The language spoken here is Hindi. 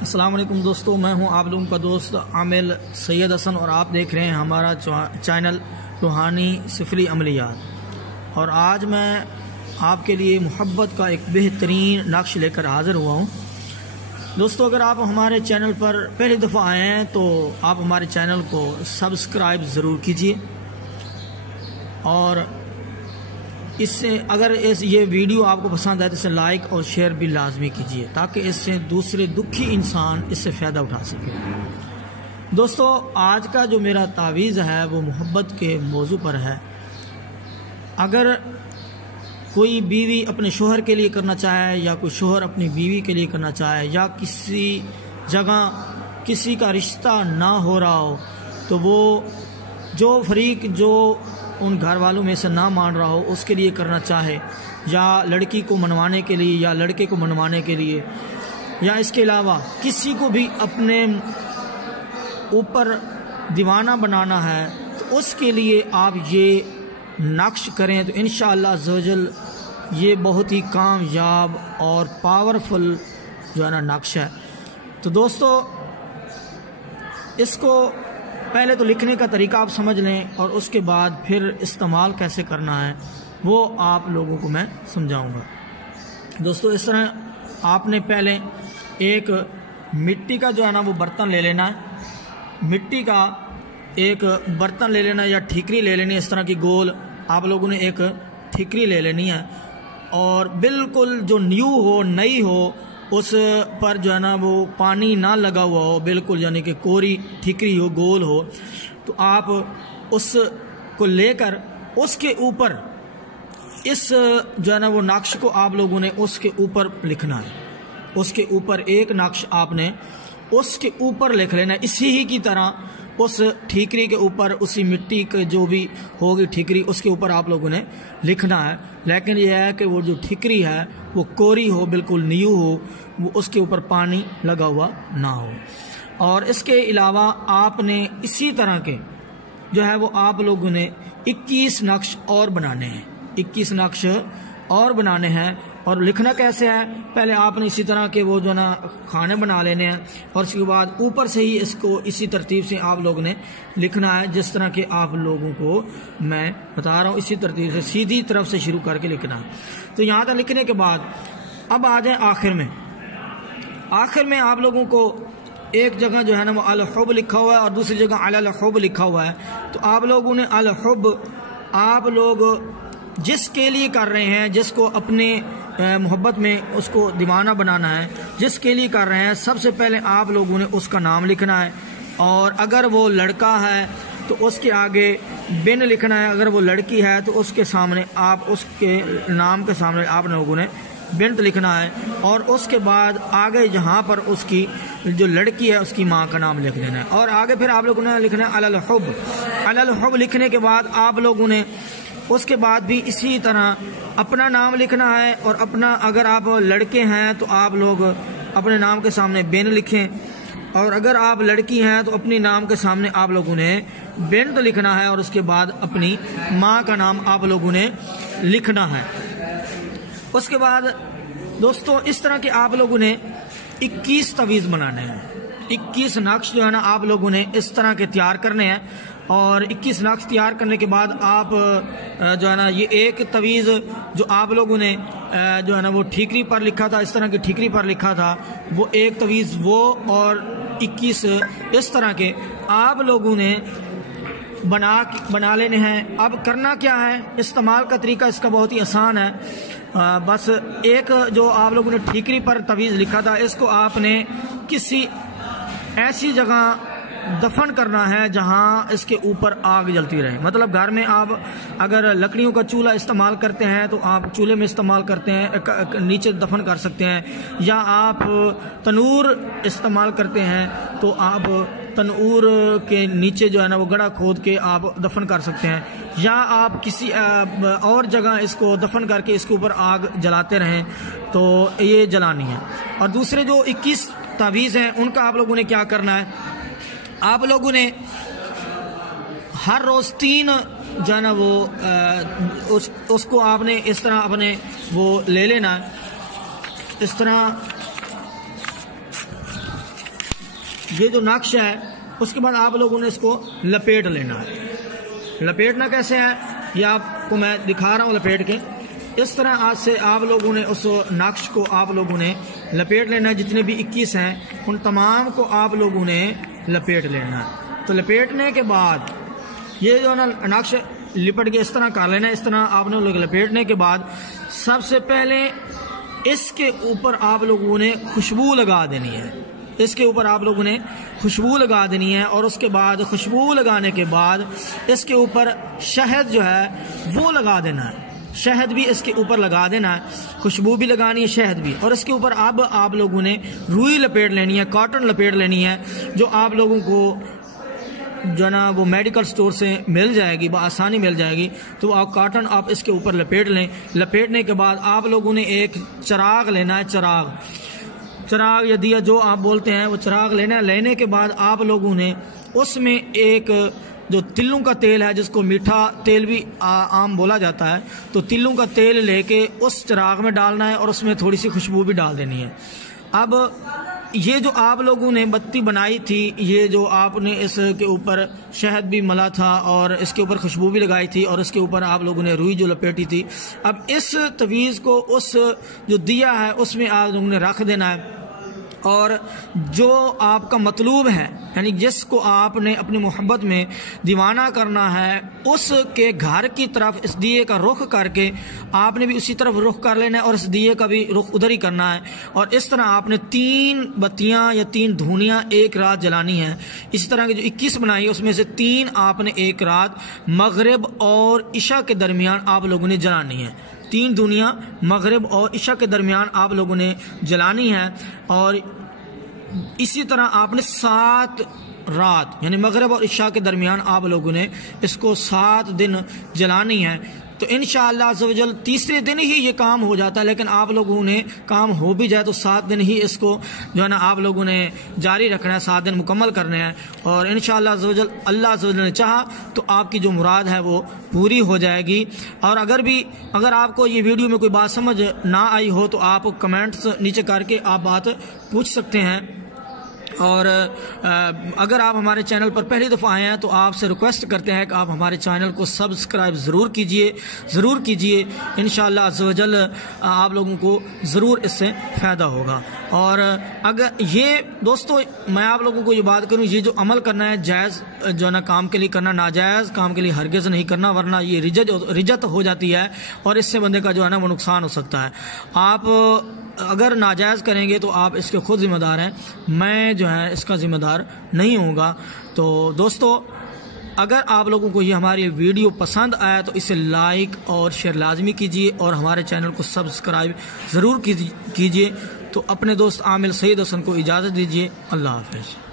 अस्सलाम वालेकुम दोस्तों, मैं हूं आप लोगों का दोस्त आमिल सैयद हसन और आप देख रहे हैं हमारा चैनल रूहानी सिफली अमलियात। और आज मैं आपके लिए मोहब्बत का एक बेहतरीन नक्श लेकर हाज़िर हुआ हूं। दोस्तों, अगर आप हमारे चैनल पर पहली दफ़ा आए हैं तो आप हमारे चैनल को सब्सक्राइब ज़रूर कीजिए और इससे अगर ये वीडियो आपको पसंद आए तो इसे लाइक और शेयर भी लाजमी कीजिए ताकि इससे दूसरे दुखी इंसान इससे फ़ायदा उठा सके। दोस्तों, आज का जो मेरा तावीज़ है वो मोहब्बत के मौजू पर है। अगर कोई बीवी अपने शोहर के लिए करना चाहे या कोई शोहर अपनी बीवी के लिए करना चाहे या किसी जगह किसी का रिश्ता ना हो रहा हो तो वो जो फरीक जो उन घर वालों में से ना मान रहा हो उसके लिए करना चाहे, या लड़की को मनवाने के लिए या लड़के को मनवाने के लिए, या इसके अलावा किसी को भी अपने ऊपर दीवाना बनाना है तो उसके लिए आप ये नक्श करें तो इंशाअल्लाह अज़्ज़वजल ये बहुत ही कामयाब और पावरफुल जो है ना नक्श है। तो दोस्तों, इसको पहले तो लिखने का तरीका आप समझ लें और उसके बाद फिर इस्तेमाल कैसे करना है वो आप लोगों को मैं समझाऊंगा। दोस्तों, इस तरह आपने पहले एक मिट्टी का जो है ना वो बर्तन ले लेना है। मिट्टी का एक बर्तन ले लेना या ठीकरी ले लेनी है, इस तरह की गोल आप लोगों ने एक ठीकरी ले लेनी है और बिल्कुल जो न्यू हो, नई हो, उस पर जो है ना वो पानी ना लगा हुआ हो, बिल्कुल यानी कि कोरी ठीकरी हो, गोल हो, तो आप उसको लेकर उसके ऊपर इस जो है ना वो नक्श को आप लोगों ने उसके ऊपर लिखना है। उसके ऊपर एक नक्श आपने उसके ऊपर लिख लेना है, इसी ही की तरह उस ठीकरी के ऊपर उसी मिट्टी के जो भी होगी ठीकरी उसके ऊपर आप लोगों ने लिखना है। लेकिन यह है कि वो जो ठीकरी है वो कोरी हो, बिल्कुल न्यू हो, वो उसके ऊपर पानी लगा हुआ ना हो। और इसके अलावा आपने इसी तरह के जो है वो आप लोगों ने 21 नक्श और बनाने हैं। 21 नक्श और बनाने हैं। और लिखना कैसे है, पहले आपने इसी तरह के वो जो ना खाने बना लेने हैं और उसके बाद ऊपर से ही इसको इसी तरतीब से आप लोगों ने लिखना है जिस तरह के आप लोगों को मैं बता रहा हूँ। इसी तरतीब से सीधी तरफ से शुरू करके लिखना है। तो यहाँ तक लिखने के बाद अब आ जाए आखिर में। आखिर में आप लोगों को एक जगह जो है ना वो अल हुब लिखा हुआ है और दूसरी जगह अल हुब लिखा हुआ है। तो आप लोगों ने अल हुब आप लोग जिसके लिए कर रहे हैं, जिसको अपने मोहब्बत में उसको दीवाना बनाना है, जिसके लिए कर रहे हैं, सबसे पहले आप लोगों ने उसका नाम लिखना है। और अगर वो लड़का है तो उसके आगे बिन लिखना है, अगर वो लड़की है तो उसके सामने आप उसके नाम के सामने आप लोगों ने बिन्त लिखना है। और उसके बाद आगे जहाँ पर उसकी जो लड़की है उसकी माँ का नाम लिख देना है। और आगे फिर आप लोगों ने लिखना है अलल हुब। अलल हुब लिखने के बाद आप लोगों ने उसके बाद भी इसी तरह अपना नाम लिखना है। और अपना अगर आप लड़के हैं तो आप लोग अपने नाम के सामने बिन लिखें, और अगर आप लड़की हैं तो अपने नाम के सामने आप लोगों ने बिन्त लिखना है और उसके बाद अपनी माँ का नाम आप लोगों ने लिखना है। उसके बाद दोस्तों, इस तरह के आप लोगों ने 21 तवीज़ बनाने हैं। 21 नक्श जो है ना आप लोगों ने इस तरह के तैयार करने हैं। और 21 नक्श तैयार करने के बाद आप जो है ना ये एक तवीज़ जो आप लोगों ने जो है ना वो ठीकरी पर लिखा था, इस तरह की ठीकरी पर लिखा था, वो एक तवीज़ वो और 21 इस तरह के आप लोगों ने बना लेने हैं। अब करना क्या है, इस्तेमाल का तरीका इसका बहुत ही आसान है। बस एक जो आप लोगों ने ठीकरी पर तवीज़ लिखा था इसको आपने किसी ऐसी जगह दफन करना है जहां इसके ऊपर आग जलती रहे। मतलब घर में आप अगर लकड़ियों का चूल्हा इस्तेमाल करते हैं तो आप चूल्हे में इस्तेमाल करते हैं, नीचे दफन कर सकते हैं, या आप तनूर इस्तेमाल करते हैं तो आप तनूर के नीचे जो है ना वो गड़ा खोद के आप दफन कर सकते हैं, या आप किसी और जगह इसको दफन करके इसके ऊपर आग जलाते रहें तो ये जलानी है। और दूसरे जो 21 तावीज़ हैं उनका आप लोगों ने क्या करना है, आप लोगों ने हर रोज़ 3 जो है ना वो उसको आपने इस तरह अपने वो ले लेना, इस तरह ये जो नक्श है उसके बाद आप लोगों ने इसको लपेट लेना है। लपेटना कैसे है ये आपको मैं दिखा रहा हूँ लपेट के। इस तरह आज से आप लोगों ने उस नक्श को आप लोगों ने लपेट लेना है। जितने भी 21 हैं उन तमाम को आप लोगों ने लपेट लेना है। तो लपेटने के बाद ये जो ना नक्श लिपट के इस तरह कर लेना है। इस तरह आपने लोग लपेटने के बाद सबसे पहले इसके ऊपर आप लोगों ने खुशबू लगा देनी है। इसके ऊपर आप लोगों ने खुशबू लगा देनी है और उसके बाद खुशबू लगाने के बाद इसके ऊपर शहद जो है वो लगा देना है। शहद भी इसके ऊपर लगा देना है, खुशबू भी लगानी है, शहद भी। और इसके ऊपर अब आप लोगों ने रुई लपेट लेनी है, कॉटन लपेट लेनी है, जो आप लोगों को जो ना वो मेडिकल स्टोर से मिल जाएगी, आसानी मिल जाएगी। तो आप कॉटन आप इसके ऊपर लपेट लें। लपेटने के बाद आप लोगों ने एक चिराग लेना है, चिराग या दिया जो आप बोलते हैं वो चिराग लेना है। लेने के बाद आप लोगों ने उसमें एक जो तिल्लों का तेल है, जिसको मीठा तेल भी आम बोला जाता है, तो तिल्लों का तेल लेके उस चिराग में डालना है और उसमें थोड़ी सी खुशबू भी डाल देनी है। अब ये जो आप लोगों ने बत्ती बनाई थी, ये जो आपने इसके ऊपर शहद भी मला था और इसके ऊपर खुशबू भी लगाई थी और इसके ऊपर आप लोगों ने रुई जो लपेटी थी, अब इस तवीज़ को उस जो दिया है उसमें आप लोगों ने रख देना है। और जो आपका मतलूब है, यानी जिसको आपने अपनी मोहब्बत में दीवाना करना है, उसके घर की तरफ इस दिए का रुख करके आपने भी उसी तरफ रुख कर लेना है और इस दिए का भी रुख उधर ही करना है। और इस तरह आपने 3 बत्तियां या 3 धूनियां एक रात जलानी है। इसी तरह की जो 21 बनाई है उसमें से 3 आपने एक रात मगरिब और इशा के दरमियान आप लोगों ने जलानी है। 3 दुनिया मगरिब और इशा के दरमियान आप लोगों ने जलानी है। और इसी तरह आपने 7 रात यानी मगरिब और इशा के दरमियान आप लोगों ने इसको 7 दिन जलानी है। तो इंशाअल्लाह अज़्ज़वजल तीसरे दिन ही ये काम हो जाता है, लेकिन आप लोगों ने काम हो भी जाए तो 7 दिन ही इसको जो है ना आप लोगों ने जारी रखना है, 7 दिन मुकम्मल करने हैं। और इंशाअल्लाह अज़्ज़वजल अल्लाह अज़्ज़वजल ने चाहा तो आपकी जो मुराद है वो पूरी हो जाएगी। और अगर आपको ये वीडियो में कोई बात समझ ना आई हो तो आप कमेंट्स नीचे करके आप बात पूछ सकते हैं। और अगर आप हमारे चैनल पर पहली दफ़ा आए हैं तो आपसे रिक्वेस्ट करते हैं कि आप हमारे चैनल को सब्सक्राइब ज़रूर कीजिए। इंशाअल्लाह अज़्ज़वजल आप लोगों को ज़रूर इससे फ़ायदा होगा। और अगर ये दोस्तों मैं आप लोगों को ये बात करूं, ये जो अमल करना है जायज़ जो है ना काम के लिए करना, नाजायज़ काम के लिए हरगिज़ नहीं करना, वरना ये रिजत हो जाती है और इससे बंदे का जो है ना वो नुकसान हो सकता है। आप अगर नाजायज़ करेंगे तो आप इसके खुद ज़िम्मेदार हैं, मैं जो है इसका ज़िम्मेदार नहीं होऊंगा। तो दोस्तों अगर आप लोगों को ये हमारी वीडियो पसंद आया तो इसे लाइक और शेयर लाजमी कीजिए और हमारे चैनल को सब्सक्राइब ज़रूर कीजिए। तो अपने दोस्त आमिर सईद हसन को इजाज़त दीजिए। अल्लाह हाफ़िज़।